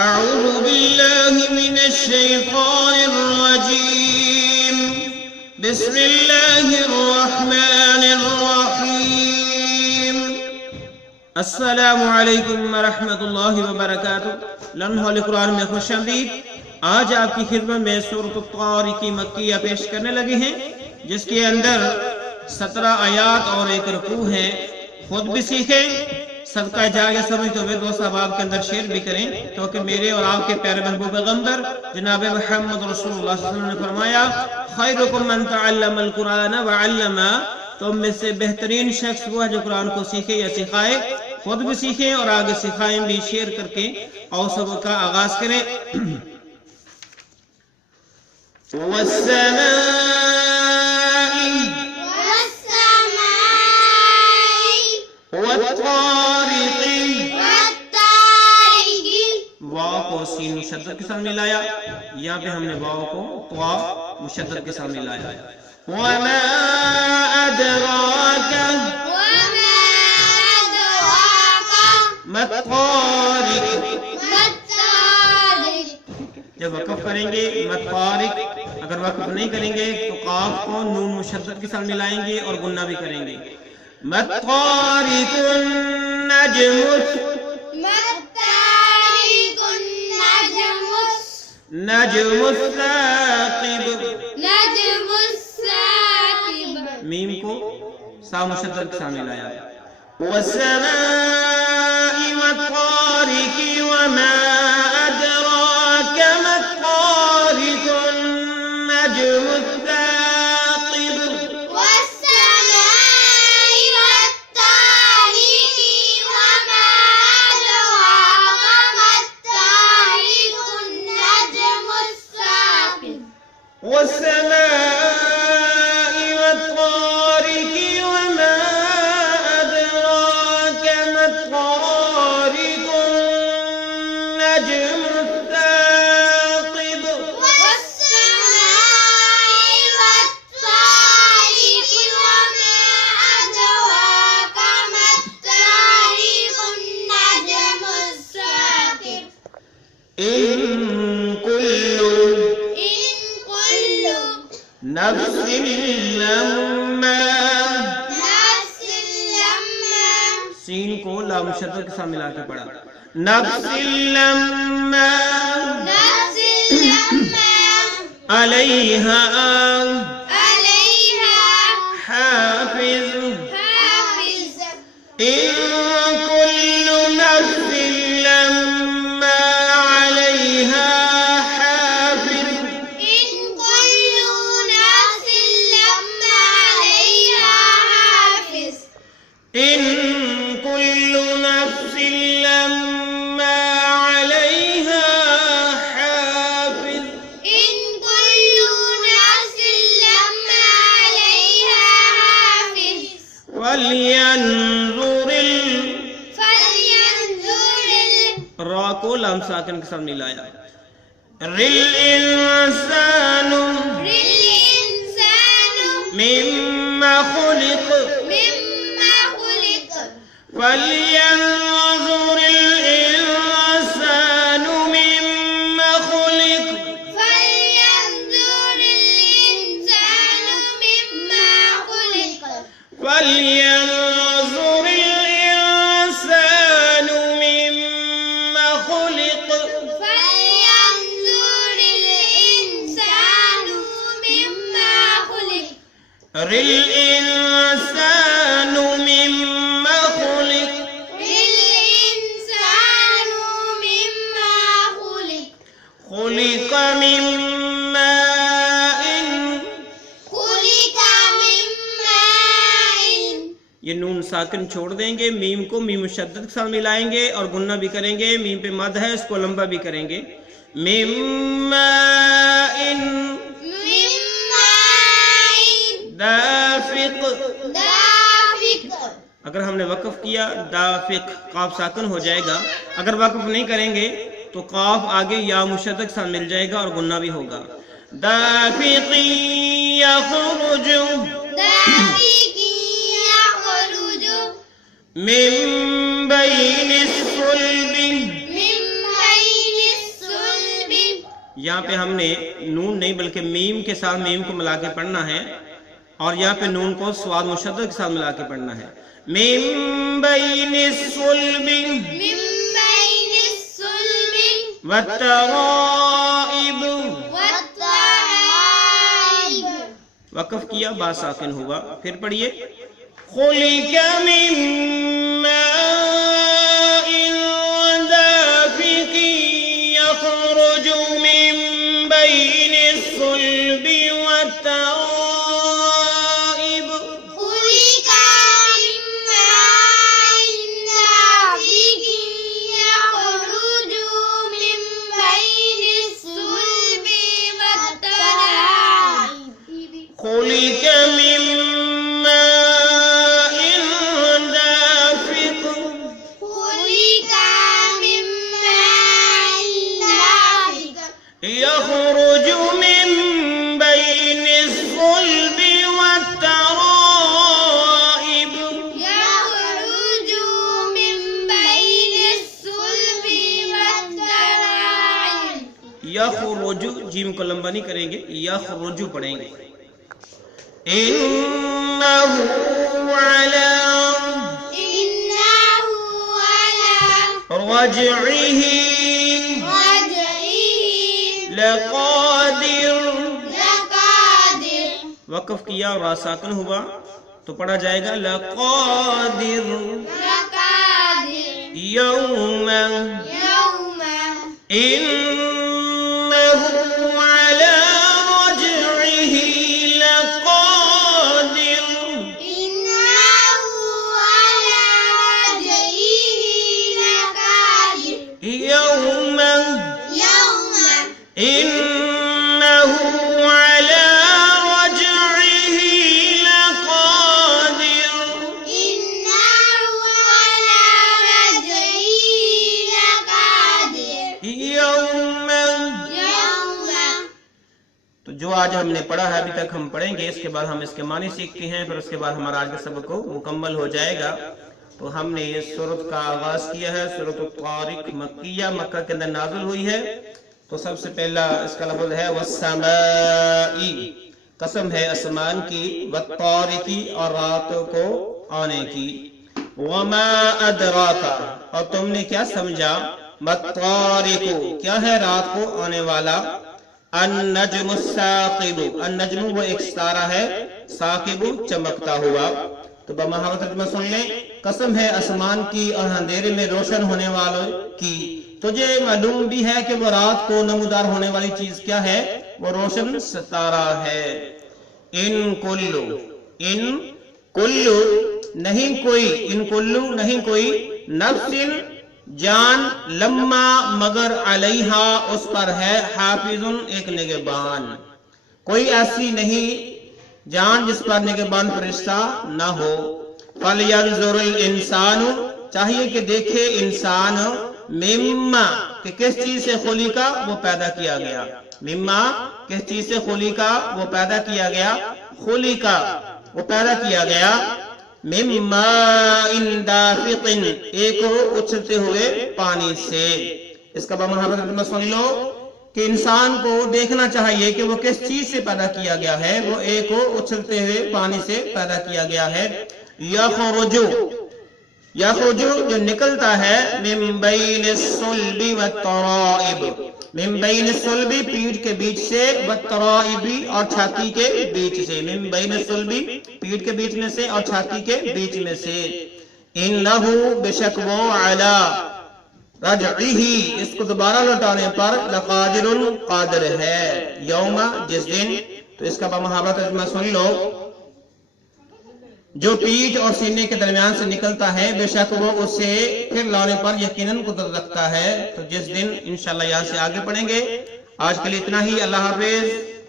أعوذ بالله من الشيطان الرجيم بسم الله الرحمن الرحيم السلام علیکم ورحمۃ اللہ وبرکاتہ۔ لمحہ القرآن میں خوش آمدید۔ آج آپ کی خدمت میں سورۃ الطارق مکیہ پیش کرنے لگے ہیں، جس کے اندر 17 آیات اور ایک رکوع ہے۔ خود بھی سیکھیں، صدقہ جاریہ سمجھتے ہوئے دوست احباب کے اندر شیئر بھی کریں، کیونکہ میرے اور آپ کے پیارے محبوب پیغمبر جناب محمد رسول اللہ صلی اللہ علیہ وسلم نے فرمایا خیرکم من تعلم القرآن وعلمہ، تم میں سے بہترین شخص وہ ہے جو قرآن کو سیکھے یا سکھائے۔ خود بھی سیکھیں اور آگے سکھائیں بھی، شیئر کر کے اور سب کا آغاز کریں۔ واو کو سین مشدد کے سامنے لایا، یہاں پہ ہم نے واو کو طوا مشدد کے سامنے لایا۔ وما أدراك ما الطارق، جب وقف کریں گے مطارق، اگر وقف نہیں کریں گے تو قاف کو نون مشدد کے سامنے لائیں گے اور گنہ بھی کریں گے۔ مطارق النجم نجم الثاقب، میم کو سا مشدد کے سامنے لایا۔ والسماء والطارق وما أدراك ما الطارق النجم الثاقب، والسماء والطارق وما أدراك ما الطارق النجم الثاقب، والسماء والطارق وما أدراك ما الطارق النجم الثاقب، والسماء والطارق وما أدراك ما الطارق النجم الثاقب، إن كل نفس لما سین کو لام مشدد کے سامنے لا کے پڑھا۔ نفس لما علیہا حافظ، إن كل نفس لما عليها حافظ، إن كل نفس لما عليها حافظ، إن كل نفس لما عليها حافظ، إن كل نفس لما عليها حافظ، فلينظر فلينظر را کو لام ساکن کے سامنے لایا۔ الإنسان الإنسان مما خلق، مما خلق، فلينظر الإنسان مما خلق، فلينظر الإنسان مما خلق، فلينظر الإنسان مما خلق، فلينظر الإنسان مما خلق، الإنسان مما خلق، الإنسان مما خلق، خلق من ماء، خلق من ماء، یہ نون ساکن چھوڑ دیں گے، میم کو میم مشدد کے سامنے لائیں گے اور گنہ بھی کریں گے۔ میم پہ مد ہے، اس کو لمبا بھی کریں گے۔ من ماء من ماء دافق، دافق، اگر ہم نے وقف کیا دافق قاف ساکن ہو جائے گا، اگر وقف نہیں کریں گے تو قاف آگے یا مشدد کے ساتھ مل جائے گا اور گنہ بھی ہوگا۔ دافق یخرج دافق يخرج من بين الصلب، من بين یہاں پہ ہم نے نون نہیں بلکہ میم کے ساتھ میم کو ملا کے پڑھنا ہے، اور یہاں پہ نون کو سواد مشدد کے ساتھ ملا کے پڑھنا ہے. من بین الصلب من بين الصلب والترائب. والترائب. وقف کیا، با ساکن ہوا. پھر پڑھیے خلق من ماء دافق يخرج من بين الصلب والترائب. خلق من ماء دافق يخرج من بين الصلب والترائب. خلق من ماء دافق خلق من ماء دافق يخرج من بين الصلب والترائب. يخرج من بين الصلب والترائب. یخرج، جیم کو لمبا نہیں کریں گے، یخرج پڑھیں گے. انه على إنه على رجعه رجعه لقادر. لقادر. وقف کیا اور را ساکن ہوا تو پڑھا جائے گا لقادر. لقادر. یوم يوم انه على رجعه لقادر. إنه على رجعه لقادر. يوم يوم إنه على رجعه لقادر. إنه على رجعه لقادر. يوم. يوم تو جو آج ہم نے پڑھا ہے ابھی تک ہم پڑھیں گے، اس کے بعد ہم اس کے معنی سیکھتے ہیں، پھر اس کے بعد ہمارا آج کا سبق کو مکمل ہو جائے گا. تو ہم نے اس سورت کا آغاز کیا ہے. سورت الطارق مکیہ، مکہ کے اندر نازل ہوئی ہے. تو سب سے پہلا اس کا لفظ ہے والسماء، قسم ہے آسمان کی، والطارق اور رات کو آنے کی. وما ادراک، اور تم نے کیا سمجھا، والطارق کیا ہے رات کو آنے والا. النجم الثاقب، النجم وہ ایک ستارہ ہے، ثاقب چمکتا ہوا. تو بمحاورت ترجمہ سن لیں. قسم ہے آسمان کی اور اندھیرے میں روشن ہونے والوں کی. تجھے معلوم بھی ہے کہ وہ رات کو نمودار ہونے والی چیز کیا ہے، وہ روشن ستارہ ہے. ان کلو، ان کلو نہیں کوئی، ان کلو نہیں کوئی، نفس جان، لما مگر علیہا اس پر ہے، حافظ ایک نگہبان. کوئی ایسی نہیں جان جس پر نگہبان فرشتہ نہ ہو. فَلْيَنْظُرِ الْإِنسَانُ، چاہیے کہ دیکھے انسان، مما کہ کس چیز سے خلقہ وہ پیدا کیا گیا، مما کس چیز سے خلقہ وہ پیدا کیا گیا، خلقہ وہ پیدا کیا گیا، مما ان دافق ایک اچھلتے ہوئے پانی سے. اس کا بمحاورت ترجمہ سن لو کہ انسان کو دیکھنا چاہیے کہ وہ کس چیز سے پیدا کیا گیا ہے، وہ ایک اچھلتے ہوئے پانی سے پیدا کیا گیا ہے. یخرج جو نکلتا ہے، من بین الصلب والترائب، من بین الصلب پیٹ کے بیچ سے، والترائب اور چھاتی کے بیچ سے، من بین الصلب پیٹ کے بیچ میں سے اور چھاتی کے بیچ میں سے. انہو بشک وہ علی رجعہ اس کو دوبارہ لوٹانے پر لقادر قادر ہے. یوم جس دن. تو اس کا بمحاورت ترجمہ سن لو. جو پیٹ اور سینے کے درمیان سے نکلتا ہے بے شک وہ اسے پھر لانے پر یقیناً قدرت رکھتا ہے. تو جس دن انشاءاللہ یہاں سے آگے پڑھیں گے. آج کے لیے اتنا ہی. اللہ حافظ.